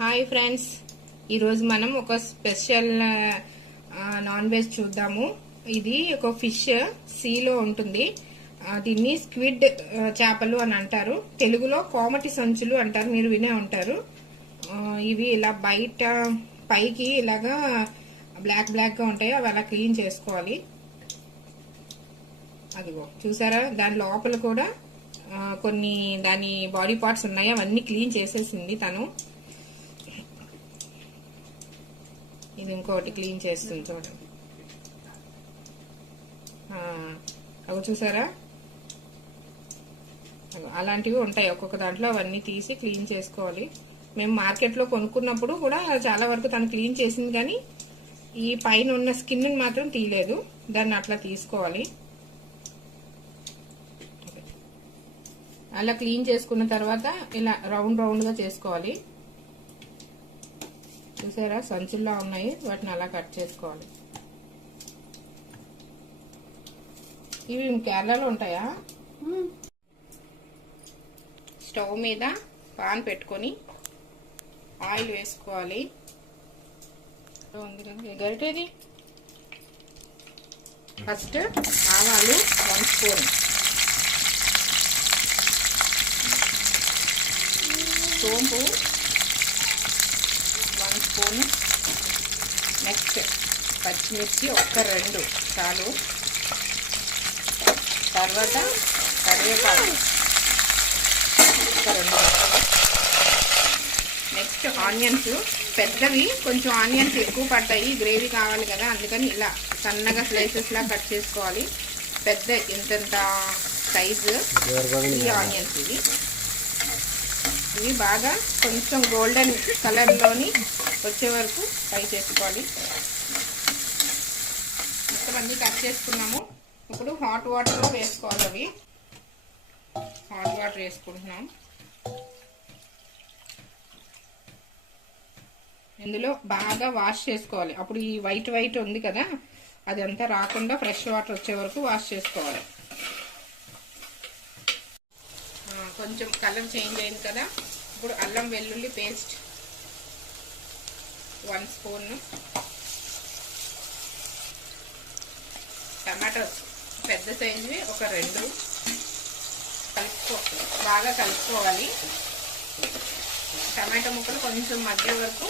Hi friends, ఈరోజు మనం ఒక స్పెషల్ నాన్ వెజ్ చూద్దాము. ఇది ఒక ఫిష్ సీలో ఉంటుంది. దీన్ని స్క్విడ్ చేపలు అని అంటారు. తెలుగులో కోమటి సంచులు అంటారు, మీరు వినే ఉంటారు. ఇవి ఇలా బయట పైకి ఇలాగా బ్లాక్ బ్లాక్ గా ఉంటాయి, అవి అలా క్లీన్ చేసుకోవాలి. అదిగో చూసారా, దాని లోపల కూడా కొన్ని దాని బాడీ పార్ట్స్ ఉన్నాయి, అవన్నీ క్లీన్ చేసేసింది తను. ఇది ఇంకోటి క్లీన్ చేస్తుంది చూడండి. అవి చూసారా, అలాంటివి ఉంటాయి ఒక్కొక్క దాంట్లో, అవన్నీ తీసి క్లీన్ చేసుకోవాలి. మేము మార్కెట్లో కొనుక్కున్నప్పుడు కూడా చాలా వరకు తను క్లీన్ చేసింది, కానీ ఈ పైన ఉన్న స్కిన్ మాత్రం తీయలేదు. దాన్ని అట్లా తీసుకోవాలి. అలా క్లీన్ చేసుకున్న తర్వాత ఇలా రౌండ్ రౌండ్ గా చేసుకోవాలి. చూసారా, సంచుల్లో ఉన్నాయి, వాటిని అలా కట్ చేసుకోవాలి. ఇవి కేరళలో ఉంటాయా? స్టవ్ మీద పాన్ పెట్టుకొని ఆయిల్ వేసుకోవాలి. గరిటేది ఫస్ట్ ఆవాలు 1 స్పూన్, సోంపు 1 స్పూన్, నెక్స్ట్ పచ్చిమిర్చి 1-2 చాలు, తర్వాత కరివేపాకు 1-2, నెక్స్ట్ ఆనియన్స్ పెద్దవి, కొంచెం ఆనియన్స్ ఎక్కువ పడతాయి, గ్రేవీ కావాలి కదా, అందుకని ఇలా సన్నగా స్లైసెస్ లా కట్ చేసుకోవాలి. పెద్ద ఇంత సైజు ఈ ఆనియన్స్. ఇవి బాగా కొంచెం గోల్డెన్ కలర్లోని వచ్చే వరకు ఫ్రై చేసుకోవాలి. మొత్తం అన్నీ కట్ చేసుకున్నాము. ఇప్పుడు హాట్ వాటర్లో వేసుకోవాలి. అవి హాట్ వాటర్ వేసుకుంటున్నాం. ఇందులో బాగా వాష్ చేసుకోవాలి. అప్పుడు ఈ వైట్ వైట్ ఉంది కదా, అది అంతా రాకుండా ఫ్రెష్ వాటర్ వచ్చే వరకు వాష్ చేసుకోవాలి. కొంచెం కలర్ చేంజ్ అయింది కదా, ఇప్పుడు అల్లం వెల్లుల్లి పేస్ట్ 1 స్పూన్, టమాటోస్ పెద్ద సైజువి 2 బాగా కలుపుకోవాలి. టమాటో ముక్కలు కొంచెం మధ్య వరకు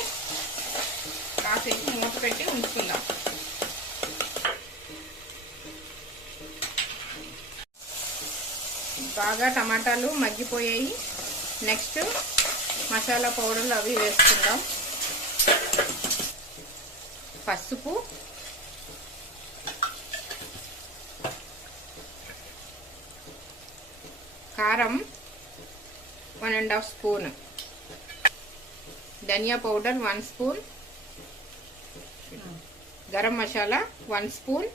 కాసేపు మూత పెట్టి ఉంచుకుందాం. బాగా టమాటాలు మగ్గిపోయాయి. నెక్స్ట్ మసాలా పౌడర్లు అవి వేసుకుందాం. పసుపు, కారం 1.5 స్పూన్, ధనియా powder 1 spoon, garam masala 1 spoon.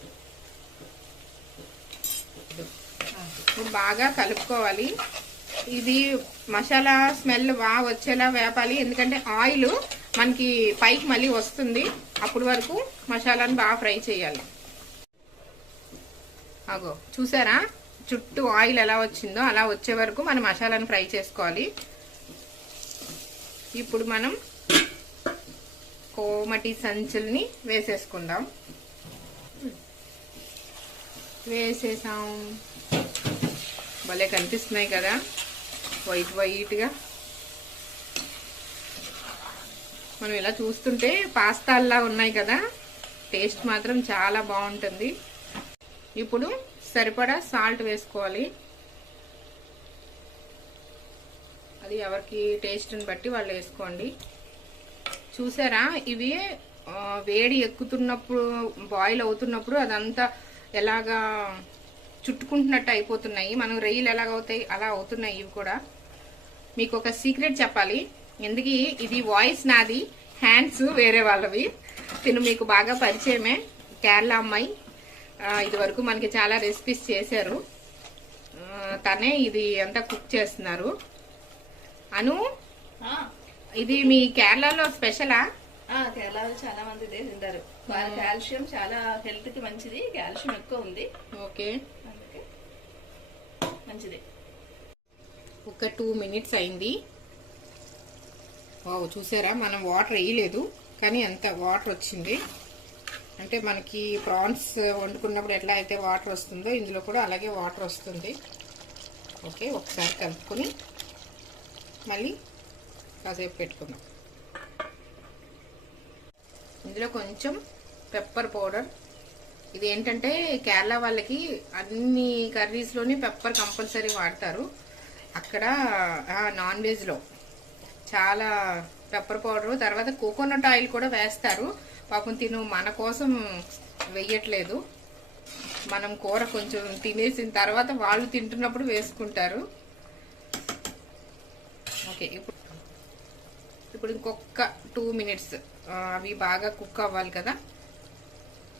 ఇప్పుడు బాగా కలుపుకోవాలి. ఇది మసాలా స్మెల్ బాగా వచ్చేలా వేపాలి, ఎందుకంటే ఆయిల్ మనకి పైకి మళ్ళీ వస్తుంది. అప్పటి వరకు మసాలాను బాగా ఫ్రై చేయాలి. అగో చూసారా, చుట్టూ ఆయిల్ ఎలా వచ్చిందో అలా వచ్చే వరకు మనం మసాలాను ఫ్రై చేసుకోవాలి. ఇప్పుడు మనం కోమటి సంచుల్ని వేసేసుకుందాం. వేసేసాం. భలే కనిపిస్తున్నాయి కదా, వైట్ వైట్గా. మనం ఇలా చూస్తుంటే పాస్తాల్లా ఉన్నాయి కదా, టేస్ట్ మాత్రం చాలా బాగుంటుంది. ఇప్పుడు సరిపడా సాల్ట్ వేసుకోవాలి. అది ఎవరికి టేస్ట్ని బట్టి వాళ్ళు వేసుకోండి. చూసారా, ఇవి వేడి ఎక్కుతున్నప్పుడు, బాయిల్ అవుతున్నప్పుడు అదంతా ఎలాగా చుట్టుకుంటున్నట్టు అయిపోతున్నాయి. మనం రొయ్యలు ఎలాగవుతాయి అలా అవుతున్నాయి ఇవి కూడా. మీకు ఒక సీక్రెట్ చెప్పాలి. ఎందుకు ఇది వాయిస్ నాది, హ్యాండ్స్ వేరే వాళ్ళవి. తిను మీకు బాగా పరిచయమే, కేరళ అమ్మాయి. ఇది వరకు మనకి చాలా రెసిపీస్ చేశారు. తనే ఇది అంతా కుక్ చేస్తున్నారు. అను, ఇది మీ కేరళలో స్పెషలా? కేరళలో చాలా మంది తింటారు. కాల్షియం చాలా హెల్త్ కి మంచిది, కాల్షియం ఎక్కువ ఉంది. ఓకే, మంచిది. ఒక 2 మినిట్స్ అయింది. వావ్, చూసారా మనం వాటర్ వేయలేదు కానీ ఎంత వాటర్ వచ్చింది. అంటే మనకి ప్రాన్స్ వండుకున్నప్పుడు ఎట్లా అయితే వాటర్ వస్తుందో ఇందులో కూడా అలాగే వాటర్ వస్తుంది. ఓకే, ఒకసారి కలుపుకొని మళ్ళీ కాసేపు పెట్టుకుందాం. ఇందులో కొంచెం పెప్పర్ పౌడర్. ఇది ఏంటంటే కేరళ వాళ్ళకి అన్ని కర్రీస్లోని పెప్పర్ కంపల్సరీ వాడతారు. అక్కడ నాన్ వెజ్లో చాలా పెప్పర్ పౌడరు, తర్వాత కోకోనట్ ఆయిల్ కూడా వేస్తారు. పాపం తిను మన కోసం వెయ్యట్లేదు. మనం కూర కొంచెం తినేసిన తర్వాత వాళ్ళు తింటున్నప్పుడు వేసుకుంటారు. ఓకే, ఇప్పుడు ఇంకొక 2 మినిట్స్ అవి బాగా కుక్ అవ్వాలి కదా,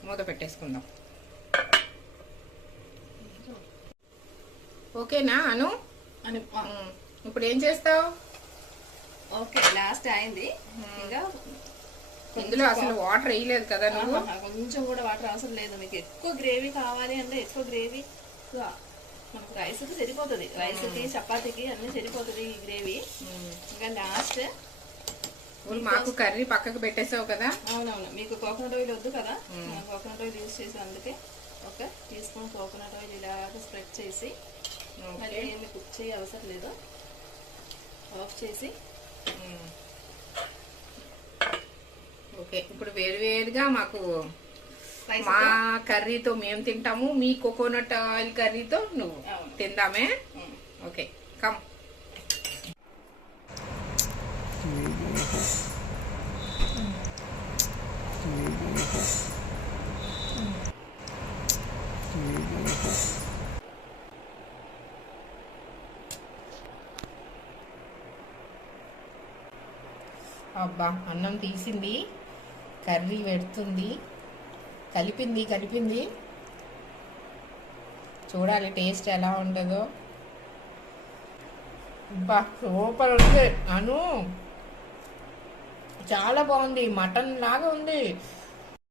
మూత పెట్టేసుకుందాం. ఓకేనా అను? ఇప్పుడు ఏం చేస్తావు? ఓకే, లాస్ట్ అయింది. ఇంకా ఇందులో అసలు వాటర్ వేయలేదు కదా నువ్వు? కొంచెం కూడా వాటర్ అవసరం లేదు. మీకు ఎక్కువ గ్రేవీ కావాలి అంటే ఎక్కువ గ్రేవీ మనకు రైస్కి సరిపోతుంది. రైస్కి చపాతీకి అన్ని సరిపోతుంది ఈ గ్రేవీ. ఇంకా లాస్ట్ మాకు కర్రీ పక్కకు పెట్టేసావు కదా. అవునవును, మీకు కోకోనట్ ఆయిల్ వద్దు కదా, కోకోనట్ ఆయిల్ యూజ్ చేసి అందుకే ఒక టీ స్పూన్ కోకోనట్ ఆయిల్ ఇలాగ స్ప్రెడ్ చేసి, మరి ఏమి కుక్ చేయ అవసరం లేదు, ఆఫ్ చేసి. ఓకే, ఇప్పుడు వేరువేరుగా మాకు మా కర్రీతో మేము తింటాము, మీ కోకోనట్ ఆయిల్ కర్రీతో నువ్వు తిందామే. Okay, come. అబ్బా, అన్నం తీసింది, కర్రీ పెడుతుంది, కలిపింది. చూడాలి టేస్ట్ ఎలా ఉంటుందో. అబ్బా, సూపర్ ఉంది అను, చాలా బాగుంది, మటన్ లాగా ఉంది.